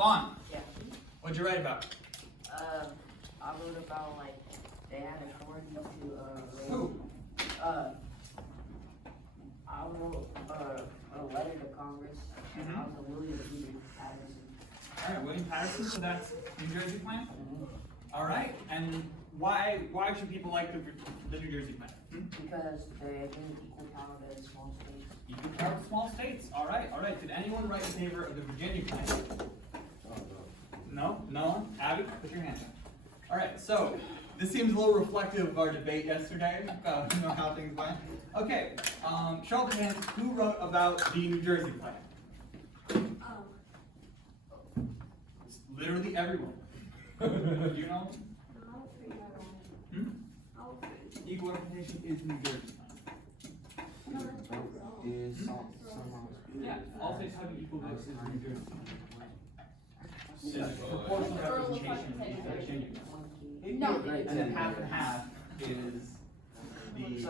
Vaughn, Yeah. what'd you write about? I wrote about like they had authority to Who? I wrote a letter to Congress. Mhm. I was a William Patterson. All right, William Patterson, so that's New Jersey plan? All right, and why should people like the New Jersey plan? Because they give equal power to small states. Equal power to small states. All right, all right. Did anyone write in favor of the Virginia plan? No? No one? Abby, put your hand up. All right, so this seems a little reflective of our debate yesterday about how things went. Okay, show of hands, who wrote about the New Jersey plan? It's literally everyone. You know? Hmm? Equal representation is New Jersey plan. Yeah, all states have equal votes is New Jersey. Yeah, proportional representation is Virginia. No. And then half and half is the.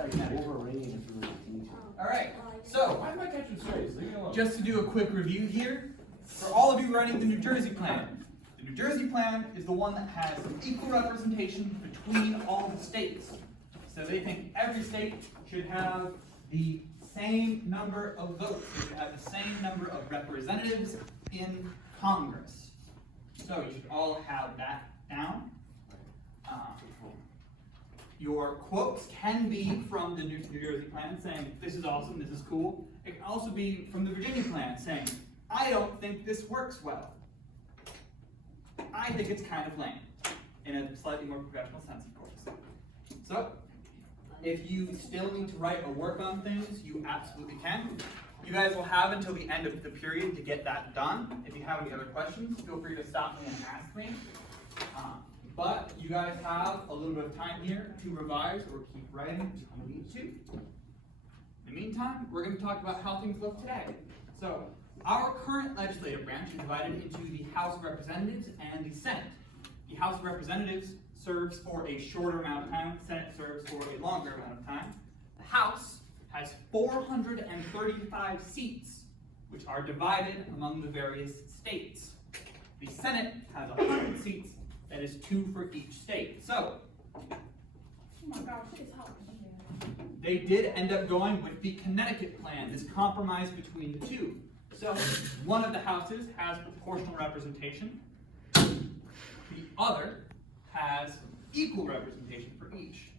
All right, so Why am I catching strays? Leave me alone. just to do a quick review here, for all of you running the New Jersey plan, the New Jersey plan is the one that has equal representation between all the states. So they think every state should have the same number of votes, they should have the same number of representatives in Congress. So you should all have that down. Your quotes can be from the New Jersey plan saying, this is awesome, this is cool. It can also be from the Virginia plan saying, I don't think this works well. I think it's kind of lame, in a slightly more professional sense, of course. So, if you still need to write or work on things, you absolutely can. You guys will have until the end of the period to get that done. If you have any other questions, feel free to stop me and ask me. But you guys have a little bit of time here to revise or keep writing if you need to. In the meantime, we're going to talk about how things look today. So, our current legislative branch is divided into the House of Representatives and the Senate. The House of Representatives serves for a shorter amount of time, the Senate serves for a longer amount of time. The House has 435 seats, which are divided among the various states. The Senate has 100 seats, that is 2 for each state. So, Oh my gosh, it's hot. they did end up going with the Connecticut plan, this compromise between the two. So, one of the houses has proportional representation, the other has equal representation for each.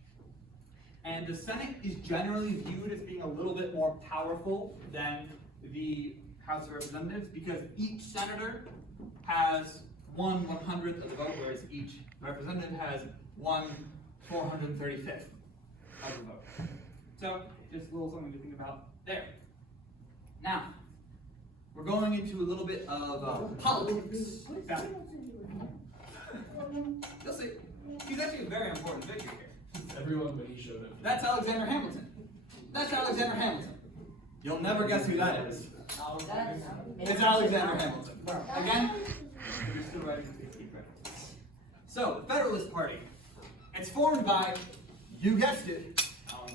And the Senate is generally viewed as being a little bit more powerful than the House of Representatives because each senator has 1/100th of the vote, whereas each representative has 1/435th of the vote. So, just a little something to think about there. Now, we're going into a little bit of politics. You'll see. He's actually a very important figure here. Everyone but he showed up. That's Alexander Hamilton. That's Alexander Hamilton. You'll never guess who that is. It's Alexander Hamilton. Again, you're still writing the key credit. So, the Federalist Party. It's formed by, you guessed it,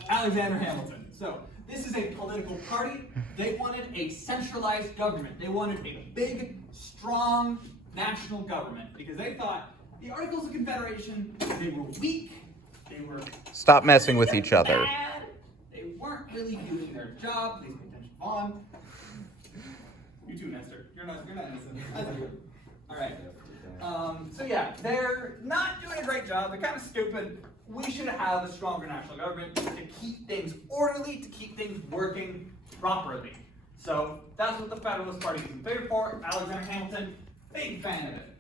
Alexander Hamilton. So, this is a political party. They wanted a centralized government. They wanted a big, strong national government because they thought the Articles of Confederation, they were weak, they were Stop messing with each other. bad, they weren't really doing their job. Please pay attention. On. You too, Nestor. You're not innocent. All right. So yeah, they're not doing a great job. They're kind of stupid. We should have a stronger national government to keep things orderly, to keep things working properly. So that's what the Federalist Party is in favor for. Alexander Hamilton, big fan of it.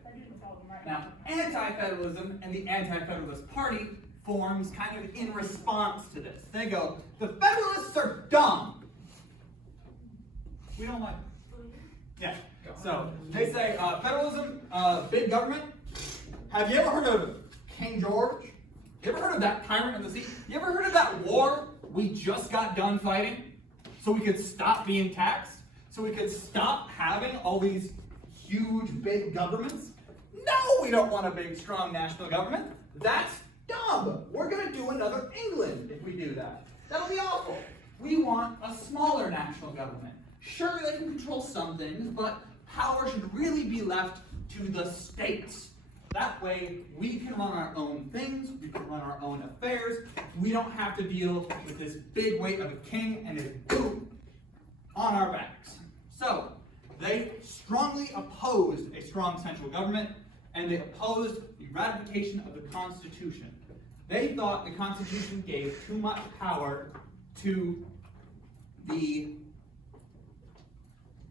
Now, anti-federalism and the anti-federalist party forms kind of in response to this. They go, the Federalists are dumb. We don't like it. Yeah. So they say federalism, big government. Have you ever heard of King George? You ever heard of that tyrant of the sea? You ever heard of that war we just got done fighting so we could stop being taxed? So we could stop having all these huge, big governments? No, we don't want a big, strong national government. That's dumb. We're going to do another England if we do that. That'll be awful. We want a smaller national government. Sure, they can control some things, but power should really be left to the states. That way, we can run our own things, we can run our own affairs, we don't have to deal with this big weight of a king and his boot on our backs. So, they strongly opposed a strong central government, and they opposed the ratification of the Constitution. They thought the Constitution gave too much power to the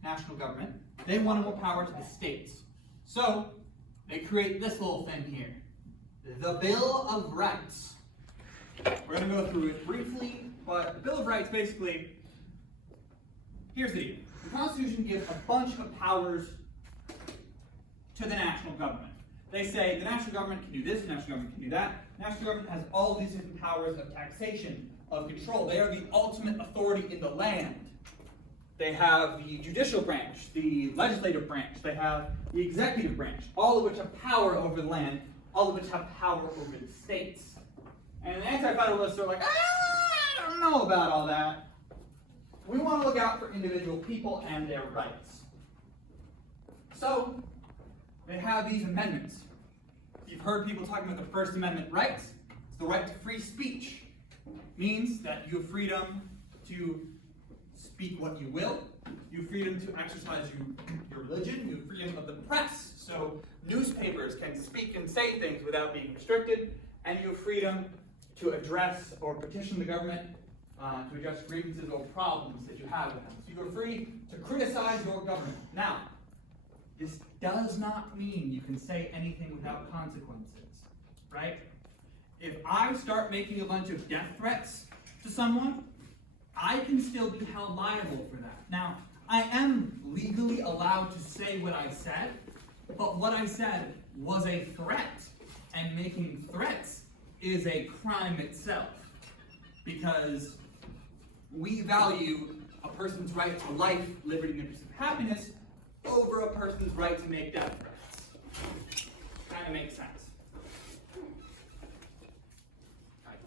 national government. They wanted more power to the states. So, they create this little thing here, the Bill of Rights. We're going to go through it briefly, but the Bill of Rights basically, here's the deal. The Constitution gives a bunch of powers to the national government. They say the national government can do this, the national government can do that. The national government has all these different powers of taxation, of control. They are the ultimate authority in the land. They have the judicial branch, the legislative branch, they have the executive branch, all of which have power over the land, all of which have power over the states. And the anti-federalists are like, I don't know about all that. We want to look out for individual people and their rights. So, they have these amendments. You've heard people talking about the First Amendment rights. It's the right to free speech. It means that you have freedom to speak what you will. You have freedom to exercise your religion. You have freedom of the press. So newspapers can speak and say things without being restricted. And you have freedom to address or petition the government to address grievances or problems that you have with them. So you are free to criticize your government. Now, this does not mean you can say anything without consequences, right? If I start making a bunch of death threats to someone, I can still be held liable for that. Now, I am legally allowed to say what I said, but what I said was a threat, and making threats is a crime itself, because we value a person's right to life, liberty, and the pursuit of happiness over a person's right to make death threats. Kind of makes sense.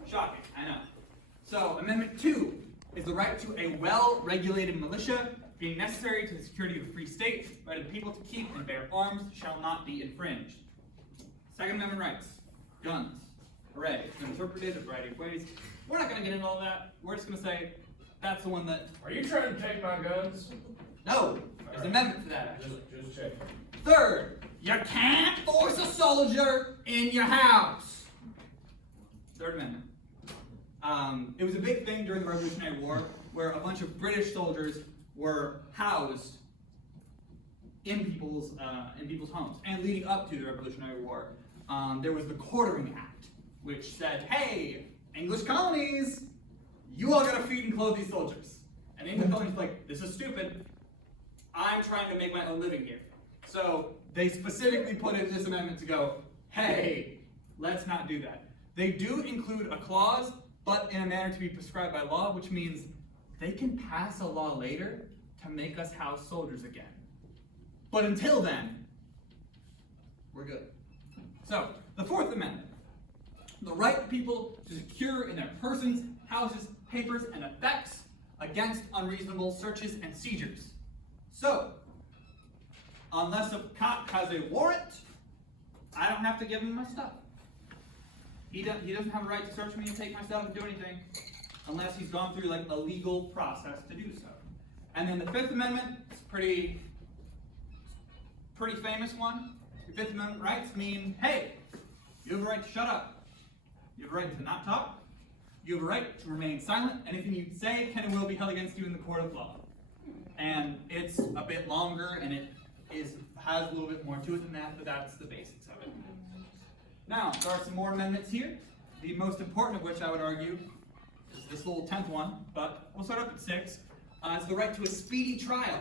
Shocking, I know. So, Amendment 2 is the right to a well-regulated militia, being necessary to the security of a free state. Right of the people to keep and bear arms shall not be infringed. Second Amendment rights, guns, hooray. It's been interpreted a variety of ways. We're not going to get into all that. We're just going to say that's the one that. Are you trying to take my guns? No, there's an amendment for that actually. Just check. Third, you can't force a soldier in your house. Third Amendment. It was a big thing during the Revolutionary War where a bunch of British soldiers were housed in people's homes. And leading up to the Revolutionary War, there was the Quartering Act, which said, hey, English colonies, you all gotta feed and clothe these soldiers. And the English colonies were like, this is stupid. I'm trying to make my own living here. So they specifically put in this amendment to go, hey, let's not do that. They do include a clause, but in a manner to be prescribed by law, which means they can pass a law later to make us house soldiers again. But until then, we're good. So, the Fourth Amendment. The right of people to secure in their persons, houses, papers, and effects against unreasonable searches and seizures. So, unless a cop has a warrant, I don't have to give him my stuff. He doesn't have a right to search me and take my stuff and do anything unless he's gone through like a legal process to do so. And then the Fifth Amendment is pretty famous one. The Fifth Amendment rights mean, hey, you have a right to shut up. You have a right to not talk. You have a right to remain silent. Anything you say can and will be held against you in the court of law. And it's a bit longer and it has a little bit more to it than that, but that's the basics of it. Now, there are some more amendments here. The most important of which I would argue is this little 10th one, but we'll start up at 6. It's the right to a speedy trial.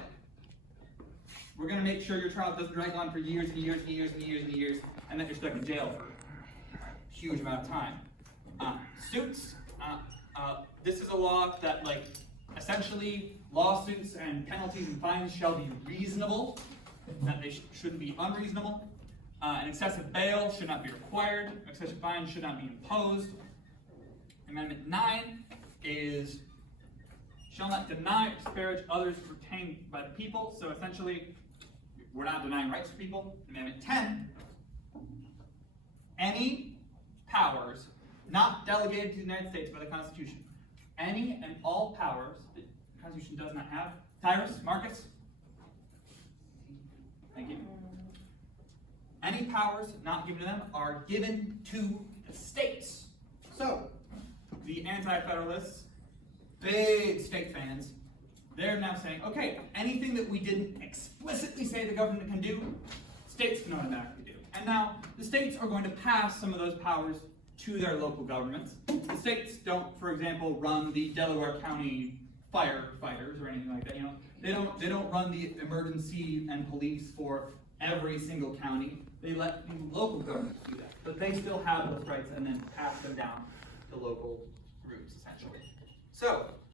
We're going to make sure your trial doesn't drag on for years and years and years and years and years, and that you're stuck in jail for a huge amount of time. Suits. This is a law that, like, essentially lawsuits and penalties and fines shall be reasonable, that they shouldn't be unreasonable. An excessive bail should not be required. Excessive fines should not be imposed. Amendment 9 is shall not deny or disparage others retained by the people. So essentially, we're not denying rights to people. Amendment 10, any powers not delegated to the United States by the Constitution, any and all powers that the Constitution does not have. Tyrus, Marcus? Thank you. Any powers not given to them are given to the states. So, the anti-federalists, big state fans, they're now saying, okay, anything that we didn't explicitly say the government can do, states can automatically do. And now, the states are going to pass some of those powers to their local governments. The states don't, for example, run the Delaware County firefighters or anything like that. You know, they don't run the emergency and police for every single county. They let the local governments do that. But they still have those rights and then pass them down to local groups, essentially. So,